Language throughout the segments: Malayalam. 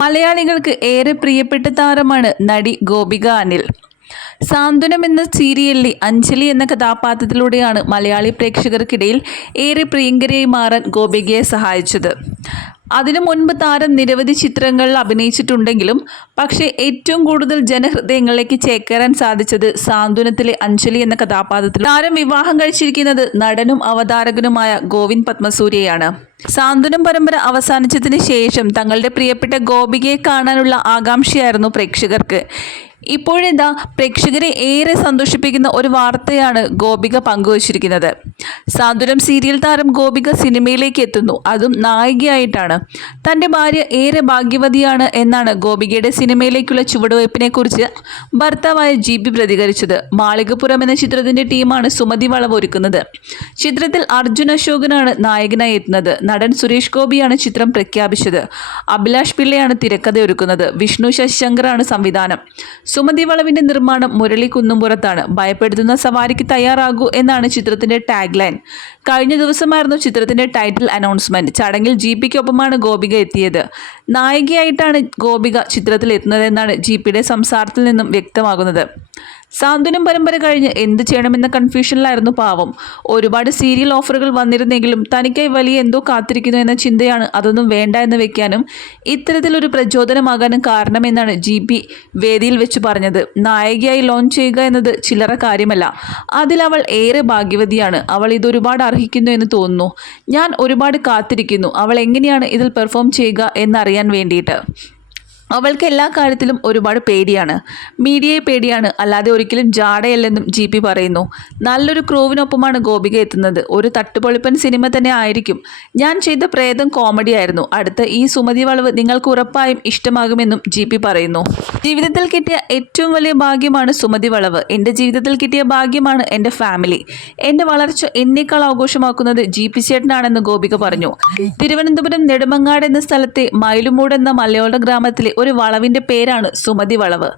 മലയാളികൾക്ക് ഏറെ പ്രിയപ്പെട്ട താരമാണ് നടി ഗോപിക അനിൽ. സാന്ത്വനം എന്ന സീരിയലിലെ അഞ്ജലി എന്ന കഥാപാത്രത്തിലൂടെയാണ് മലയാളി പ്രേക്ഷകർക്കിടയിൽ ഏറെ പ്രിയങ്കരയായി മാറാൻ ഗോപികയെ സഹായിച്ചത്. അതിനു മുൻപ് താരം നിരവധി ചിത്രങ്ങളിൽ അഭിനയിച്ചിട്ടുണ്ടെങ്കിലും പക്ഷേ ഏറ്റവും കൂടുതൽ ജനഹൃദയങ്ങളിലേക്ക് ചേക്കേറാൻ സാധിച്ചത് സാന്ത്വനത്തിലെ അഞ്ജലി എന്ന കഥാപാത്രത്തിൽ താരം വിവാഹം കഴിച്ചിരിക്കുന്നത് നടനും അവതാരകനുമായ ഗോവിന്ദ് പത്മസൂര്യയാണ്. സാന്ത്വനം പരമ്പര അവസാനിച്ചതിന് ശേഷം തങ്ങളുടെ പ്രിയപ്പെട്ട ഗോപികയെ കാണാനുള്ള ആകാംക്ഷയായിരുന്നു പ്രേക്ഷകർക്ക്. ഇപ്പോഴിതാ പ്രേക്ഷകരെ ഏറെ സന്തോഷിപ്പിക്കുന്ന ഒരു വാർത്തയാണ് ഗോപിക പങ്കുവച്ചിരിക്കുന്നത്. സാന്ത്വനം സീരിയൽ താരം ഗോപിക സിനിമയിലേക്ക് എത്തുന്നു. അതും നായികയായിട്ടാണ്. തന്റെ ഭാര്യ ഏറെ ഭാഗ്യവതിയാണ് എന്നാണ് ഗോപികയുടെ സിനിമയിലേക്കുള്ള ചുവടുവയ്പ്പിനെ കുറിച്ച് ഭർത്താവായ ജി ബി പ്രതികരിച്ചത്. മാളികപ്പുറം എന്ന ചിത്രത്തിന്റെ ടീമാണ് സുമതി വളവ് ഒരുക്കുന്നത് ചിത്രത്തിൽ അർജുൻ അശോകനാണ് നായകനായി എത്തുന്നത്. നടൻ സുരേഷ് ഗോപിയാണ് ചിത്രം പ്രഖ്യാപിച്ചത്. അഭിലാഷ് പിള്ളയാണ് തിരക്കഥ ഒരുക്കുന്നത് വിഷ്ണു ശശിശങ്കറാണ് സംവിധാനം. സുമതി വളവിന്റെ നിർമ്മാണം മുരളി കുന്നുംപുറത്താണ്. ഭയപ്പെടുത്തുന്ന സവാരിക്ക് തയ്യാറാകൂ എന്നാണ് ചിത്രത്തിന്റെ ടാഗ് ലൈൻ കഴിഞ്ഞ ദിവസമായിരുന്നു ചിത്രത്തിന്റെ ടൈറ്റിൽ അനൗൺസ്മെന്റ്. ചടങ്ങിൽ ജി പിക്കൊപ്പമാണ് ഗോപിക എത്തിയത്. നായികയായിട്ടാണ് ഗോപിക ചിത്രത്തിൽ എത്തുന്നതെന്നാണ് ജി പിയുടെ സംസാരത്തിൽ നിന്നും വ്യക്തമാകുന്നത്. സാന്ത്വനം പരമ്പര കഴിഞ്ഞ് എന്ത് ചെയ്യണമെന്ന കൺഫ്യൂഷനിലായിരുന്നു പാവം. ഒരുപാട് സീരിയൽ ഓഫറുകൾ വന്നിരുന്നെങ്കിലും തനിക്കായി വലിയ എന്തോ കാത്തിരിക്കുന്നു എന്ന ചിന്തയാണ് അതൊന്നും വേണ്ട എന്ന് വെക്കാനും ഇത്തരത്തിലൊരു പ്രചോദനമാകാനും കാരണമെന്നാണ് ജി പി വേദിയിൽ വെച്ച് പറഞ്ഞത്. നായികയായി ലോഞ്ച് ചെയ്യുക എന്നത് ചില്ലറ കാര്യമല്ല. അതിൽ അവൾ ഏറെ ഭാഗ്യവതിയാണ്. അവൾ ഇതൊരുപാട് അർഹിക്കുന്നു എന്ന് തോന്നുന്നു. ഞാൻ ഒരുപാട് കാത്തിരിക്കുന്നു. അവൾ എങ്ങനെയാണ് ഇതിൽ പെർഫോം ചെയ്യുക എന്നറിയാൻ വേണ്ടിയിട്ട്. അവൾക്ക് എല്ലാ കാര്യത്തിലും ഒരുപാട് പേടിയാണ്. മീഡിയയെ പേടിയാണ്. അല്ലാതെ ഒരിക്കലും ജാടയല്ലെന്നും ജി പി പറയുന്നു. നല്ലൊരു ക്രൂവിനൊപ്പമാണ് ഗോപിക എത്തുന്നത്. ഒരു തട്ടുപൊളിപ്പൻ സിനിമ തന്നെ ആയിരിക്കും. ഞാൻ ചെയ്ത പ്രേതം കോമഡി ആയിരുന്നു. അടുത്ത ഈ സുമതി വളവ് നിങ്ങൾക്ക് ഉറപ്പായും ഇഷ്ടമാകുമെന്നും ജി പി പറയുന്നു. ജീവിതത്തിൽ കിട്ടിയ ഏറ്റവും വലിയ ഭാഗ്യമാണ് സുമതി വളവ്. എന്റെ ജീവിതത്തിൽ കിട്ടിയ ഭാഗ്യമാണ് എന്റെ ഫാമിലി. എന്റെ വളർച്ച എന്നേക്കാൾ ആഘോഷമാക്കുന്നത് ജി പി ചേട്ടനാണെന്ന് ഗോപിക പറഞ്ഞു. തിരുവനന്തപുരം നെടുമങ്ങാട് എന്ന സ്ഥലത്തെ മയിലുമൂട് എന്ന മലയോര ഗ്രാമത്തിലെ ഒരു വളവിന്റെ പേരാണ് സുമതി വളവ്.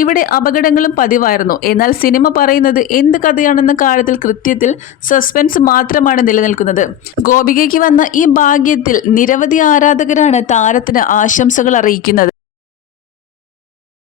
ഇവിടെ അപകടങ്ങളും പതിവായിരുന്നു. എന്നാൽ സിനിമ പറയുന്നത് എന്ത് കഥയാണെന്ന കാര്യത്തിൽ കൃത്യത്തിൽ സസ്പെൻസ് മാത്രമാണ് നിലനിൽക്കുന്നത്. ഗോപികയ്ക്ക് വന്ന ഈ ഭാഗ്യത്തിൽ നിരവധി ആരാധകരാണ് താരത്തിന് ആശംസകൾ അറിയിക്കുന്നത്.